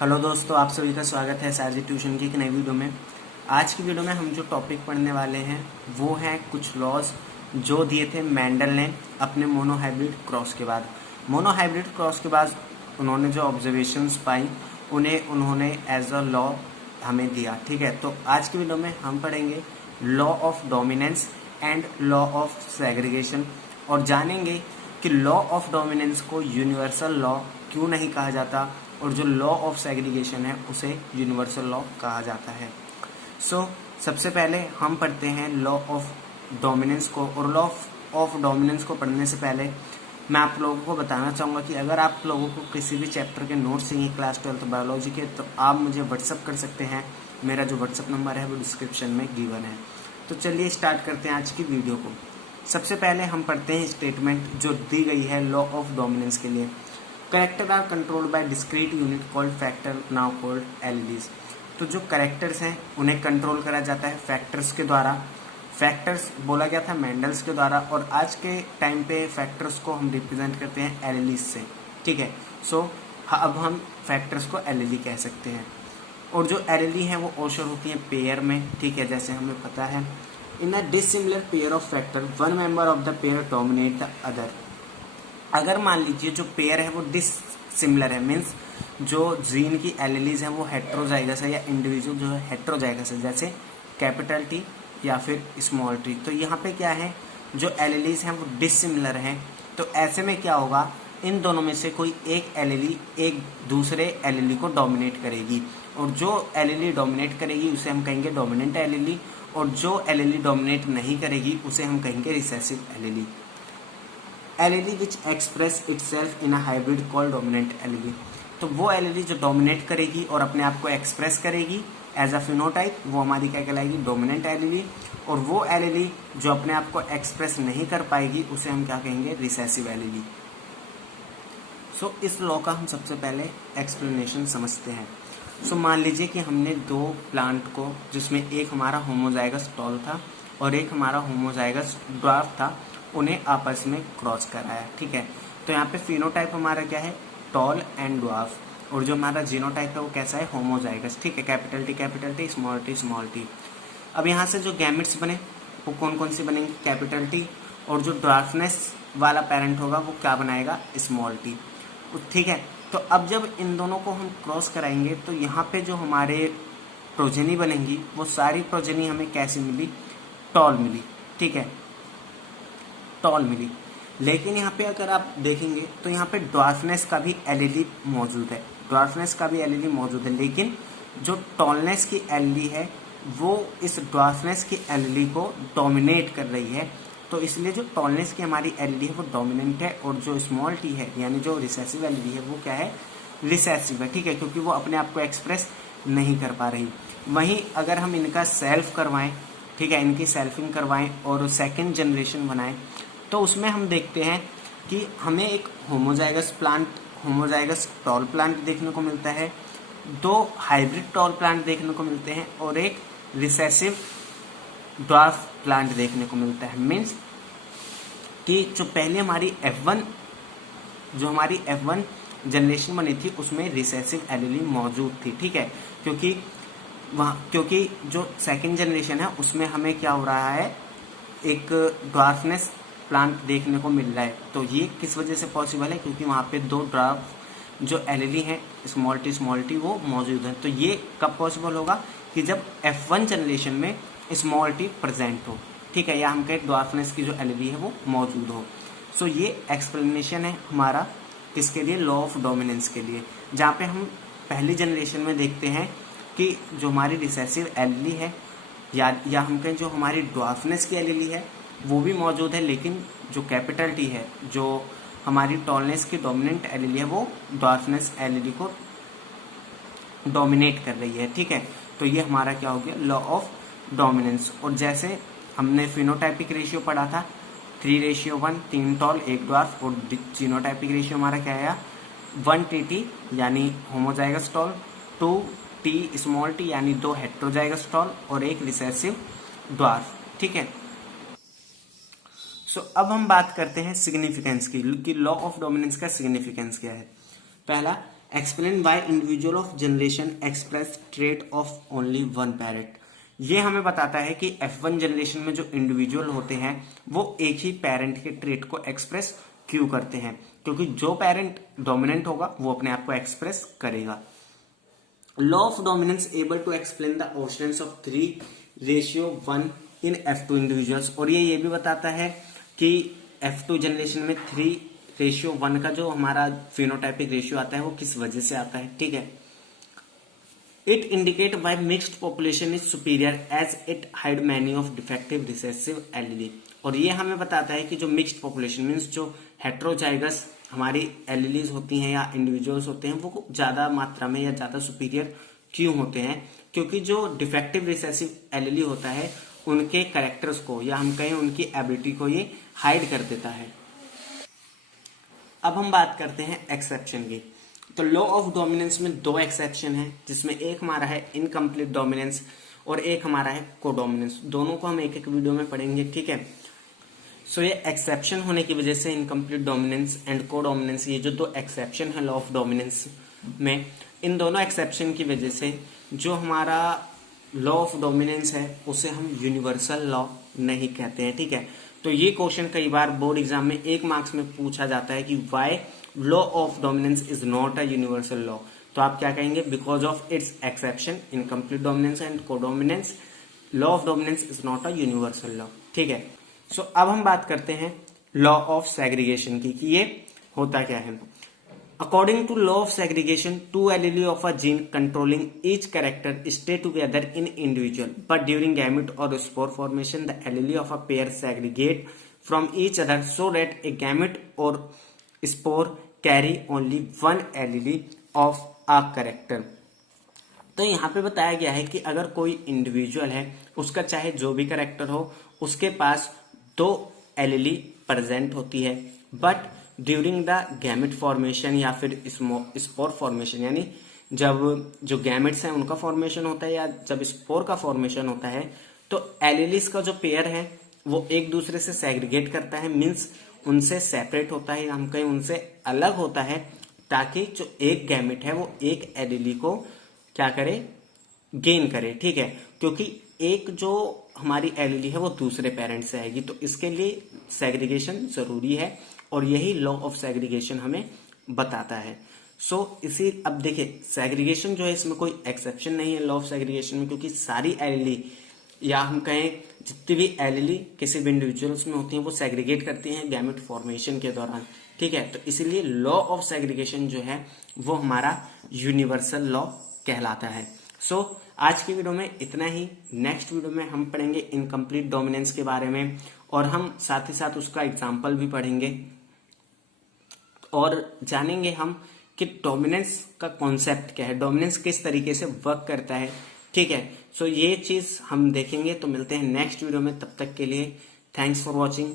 Hello दोस्तों, आप सभी का स्वागत है सारजी ट्यूशन की एक नई वीडियो में। आज की वीडियो में हम जो टॉपिक पढ़ने वाले हैं वो है कुछ लॉज जो दिए थे मेंडल ने अपने मोनोहाइब्रिड क्रॉस के बाद। मोनोहाइब्रिड क्रॉस के बाद उन्होंने जो ऑब्जर्वेशंस पाई उन्हें उन्होंने एज अ लॉ हमें दिया। ठीक है, तो आज की वीडियो में हम पढ़ेंगे law of dominance and law of segregation और जानेंगे कि लॉ ऑफ डोमिनेंस को यूनिवर्सल लॉ क्यों नहीं कहा जाता और जो लॉ ऑफ सेग्रीगेशन है उसे यूनिवर्सल लॉ कहा जाता है। सबसे पहले हम पढ़ते हैं लॉ ऑफ डोमिनेंस को। और लॉ ऑफ डोमिनेंस को पढ़ने से पहले मैं आप लोगों को बताना चाहूँगा कि अगर आप लोगों को किसी भी चैप्टर के नोट्स चाहिए क्लास 12th बायोलॉजी के, तो आप मुझे व्हाट्सअप कर सकते हैं। मेरा जो व्हाट्सअप नंबर है वो डिस्क्रिप्शन में गिवन है। तो चलिए स्टार्ट करते हैं आज की वीडियो को। सबसे पहले हम पढ़ते हैं स्टेटमेंट जो दी गई है लॉ ऑफ डोमिनेंस के लिए। Character are controlled by discrete unit called factor, now called alleles. तो जो करेक्टर्स हैं उन्हें कंट्रोल करा जाता है फैक्टर्स के द्वारा। फैक्टर्स बोला गया था मेंडल्स के द्वारा और आज के टाइम पे फैक्टर्स को हम रिप्रेजेंट करते हैं एलईडीज से। ठीक है, अब हम फैक्टर्स को एलईडी कह सकते हैं। और जो एलईडी हैं वो ओशर होती हैं पेयर में। ठीक है, जैसे हमें पता है in a dissimilar pair of factor one member of the pair dominate the other. अगर मान लीजिए जो पेयर है वो डिसिमिलर है, मीन्स जो जीन की एलीलीज है वो हेट्रोजाइगस है या इंडिविजुअल जो है हेट्रोजाइगस है, जैसे कैपिटल टी या फिर स्मॉल टी। तो यहाँ पे क्या है, जो एलीलीज हैं वो डिसिमिलर हैं। तो ऐसे में क्या होगा, इन दोनों में से कोई एक एलीली एक दूसरे एलीली को डोमिनेट करेगी और जो एलीली डोमिनेट करेगी उसे हम कहेंगे डोमिनेंट एलीली और जो एलीली डोमिनेट नहीं करेगी उसे हम कहेंगे recessive allele. Allele which express itself in a hybrid called dominant allele. तो वो एलीली जो डोमिनेट करेगी और अपने आप को एक्सप्रेस करेगी एज अ फिनोटाइप, वो हमारी क्या कहलाएगी, डोमिनेंट एलीली। और वो एलीली जो अपने आप को एक्सप्रेस नहीं कर पाएगी उसे हम क्या कहेंगे, रिसेसिव एलीली। इस लॉ का हम सबसे पहले एक्सप्लेनेशन समझते हैं। मान लीजिए कि हमने दो प्लांट को, जिसमें एक हमारा होमोजाइगस टॉल था और एक हमारा होमोजाइगस ड्वार्फ था, उन्हें आपस में क्रॉस कराया। ठीक है, तो यहाँ पे फिनोटाइप हमारा क्या है, टॉल एंड ड्वार्फ। और जो हमारा जीनोटाइप है वो कैसा है, होमोजाइगस। ठीक है, कैपिटल टी स्मॉल टी। अब यहाँ से जो गैमेट्स बने वो कौन कौन से बनेंगे, कैपिटल टी। और जो ड्वार्फनेस वाला पेरेंट होगा वो क्या बनाएगा, स्मॉल टी। ठीक है, तो अब जब इन दोनों को हम क्रॉस कराएंगे तो यहाँ पे जो हमारे प्रोजेनी बनेंगी वो सारी प्रोजेनी हमें कैसी मिली, टॉल मिली। ठीक है, टॉल मिली। लेकिन यहाँ पे अगर आप देखेंगे तो यहाँ पे ड्वार्फनेस का भी एलीली मौजूद है, लेकिन जो टॉलनेस की एलीली है वो इस ड्वार्फनेस की एलीली को डोमिनेट कर रही है। तो इसलिए जो टॉलनेस की हमारी एलीली है वो डोमिनेंट है और जो स्मॉल टी है यानी जो रिसेसिव एलीली है वो क्या है, रिसेसिव है। ठीक है, क्योंकि वो अपने आप को एक्सप्रेस नहीं कर पा रही। वहीं अगर हम इनका सेल्फ करवाएं, ठीक है, इनकी सेल्फिंग करवाएं और सेकेंड जनरेशन बनाएं तो उसमें हम देखते हैं कि हमें एक होमोजाइगस टॉल प्लांट देखने को मिलता है, दो हाइब्रिड टॉल प्लांट देखने को मिलते हैं और एक रिसेसिव ड्वार्फ प्लांट देखने को मिलता है। मीन्स कि जो पहले हमारी F1 जनरेशन बनी थी उसमें रिसेसिव एलीली मौजूद थी। ठीक है, क्योंकि जो सेकेंड जनरेशन है उसमें हमें क्या हो रहा है, एक ड्वार्फनेस प्लांट देखने को मिल रहा है। तो ये किस वजह से पॉसिबल है, क्योंकि वहाँ पे दो ड्वार्फ जो एलीली हैं स्मॉल टी वो मौजूद है। तो ये कब पॉसिबल होगा कि जब F1 जनरेशन में स्मॉल टी प्रेजेंट हो। ठीक है, या हम कहें ड्वार्फनेस की जो एलीली है वो मौजूद हो। ये एक्सप्लेनेशन है हमारा किसके लिए, लॉ ऑफ डोमिनेंस के लिए, जहाँ पे हम पहली जनरेशन में देखते हैं कि जो हमारी रिसेसिव एलीली है या हम कहें जो हमारी ड्वार्फनेस की एलीली है वो भी मौजूद है, लेकिन जो कैपिटल टी है, जो हमारी टॉलनेस की डोमिनेंट एलीली है, वो ड्वार्फनेस एलीली को डोमिनेट कर रही है। ठीक है, तो ये हमारा क्या हो गया, लॉ ऑफ डोमिनेंस। और जैसे हमने फिनोटाइपिक रेशियो पढ़ा था 3:1, 3 टॉल 1 ड्वार्फ, और जीनोटाइपिक रेशियो हमारा क्या आया 1:T यानी homozygous tall, 2T small T यानी 2 हेट्रोजाइगस टॉल और 1 रिसेसिव ड्वार्फ। ठीक है, अब हम बात करते हैं सिग्निफिकेंस की, कि लॉ ऑफ डोमिनेंस का सिग्निफिकेंस क्या है। पहला, explain why individual of generation express trait of only one parent. ये हमें बताता है कि F1 जनरेशन में जो इंडिविजुअल होते हैं वो एक ही पेरेंट के ट्रेट को एक्सप्रेस क्यों करते हैं, क्योंकि जो पेरेंट डोमिनेंट होगा वो अपने आप को एक्सप्रेस करेगा। Law of dominance able to explain the portions of 3:1 in F2 individuals. और ये भी बताता है कि F2 जनरेशन में 3:1 का जो हमारा फिनोटाइपिक रेशियो आता है वो किस वजह से आता है। ठीक है, it indicate why mixed population is superior as it hide many of defective recessive allele. और ये हमें बताता है कि जो मिक्स्ड पॉपुलेशन मीन्स जो हेट्रोजाइगस हमारी एलीलीज होती हैं या इंडिविजुअल्स होते हैं वो ज्यादा मात्रा में या ज्यादा सुपीरियर क्यों होते हैं, क्योंकि जो डिफेक्टिव रिसेसिव एलीली होता है उनके कैरेक्टर्स को या हम कहें उनकी एबिलिटी को ये हाइड कर देता है। अब हम बात करते हैं एक्सेप्शन की। तो लॉ ऑफ डोमिनेंस में दो एक्सेप्शन है, जिसमें एक हमारा है इनकम्प्लीट डोमिनेंस और एक हमारा है कोडोमिनेंस। दोनों को हम एक एक वीडियो में पढ़ेंगे। ठीक है, सो ये एक्सेप्शन होने की वजह से इनकम्प्लीट डोमिनेंस एंड कोडोमिनेंस, ये जो दो एक्सेप्शन है लॉ ऑफ डोमिनेंस में, इन दोनों एक्सेप्शन की वजह से जो हमारा लॉ ऑफ डोमिनेंस है उसे हम यूनिवर्सल लॉ नहीं कहते हैं। ठीक है, तो ये क्वेश्चन कई बार बोर्ड एग्जाम में 1 मार्क्स में पूछा जाता है कि why law of dominance is not a universal law. तो आप क्या कहेंगे, because of its exception incomplete dominance and codominance law of dominance is not a universal law. ठीक है, सो अब हम बात करते हैं लॉ ऑफ सेग्रीगेशन की कि ये होता क्या है। According to law of segregation, 2 allele of a gene controlling each character stay together in individual, but during gamete और spore formation the allele of a pair segregate from each other so that a gamete और spore carry only 1 allele of a character. तो यहाँ पे बताया गया है कि अगर कोई इंडिविजुअल है उसका चाहे जो भी कैरेक्टर हो उसके पास 2 एलीली प्रेजेंट होती है, but during the gamete formation या फिर स्पोर फॉर्मेशन, यानी जब जो गैमेट्स हैं उनका फॉर्मेशन होता है या जब स्पोर का फॉर्मेशन होता है तो एलीलीज का जो पेयर है वो एक दूसरे से सेग्रीगेट करता है, मीन्स उनसे सेपरेट होता है, हम कहें उनसे अलग होता है, ताकि जो एक गैमेट है वो एक एलीली को क्या करे, गेन करे। ठीक है, क्योंकि एक जो हमारी एलीली है वो दूसरे पेरेंट से आएगी, तो इसके लिए सेग्रीगेशन जरूरी है और यही लॉ ऑफ सेग्रीगेशन हमें बताता है। सो इसी अब देखिए सेग्रीगेशन जो है इसमें कोई एक्सेप्शन नहीं है लॉ ऑफ सेग्रीगेशन में, क्योंकि सारी एलीली या हम कहें जितनी भी एलीली किसी भी इंडिविजुअल्स में होती हैं वो सेग्रीगेट करती हैं गैमेट फॉर्मेशन के दौरान। ठीक है, तो इसीलिए लॉ ऑफ सेग्रीगेशन जो है वो हमारा यूनिवर्सल लॉ कहलाता है। सो आज की वीडियो में इतना ही। नेक्स्ट वीडियो में हम पढ़ेंगे इनकम्प्लीट डोमिनेंस के बारे में और हम साथ ही साथ उसका एग्जाम्पल भी पढ़ेंगे और जानेंगे हम कि डोमिनेंस का कॉन्सेप्ट क्या है, डोमिनेंस किस तरीके से वर्क करता है। ठीक है, सो ये चीज हम देखेंगे। तो मिलते हैं नेक्स्ट वीडियो में, तब तक के लिए थैंक्स फॉर वॉचिंग।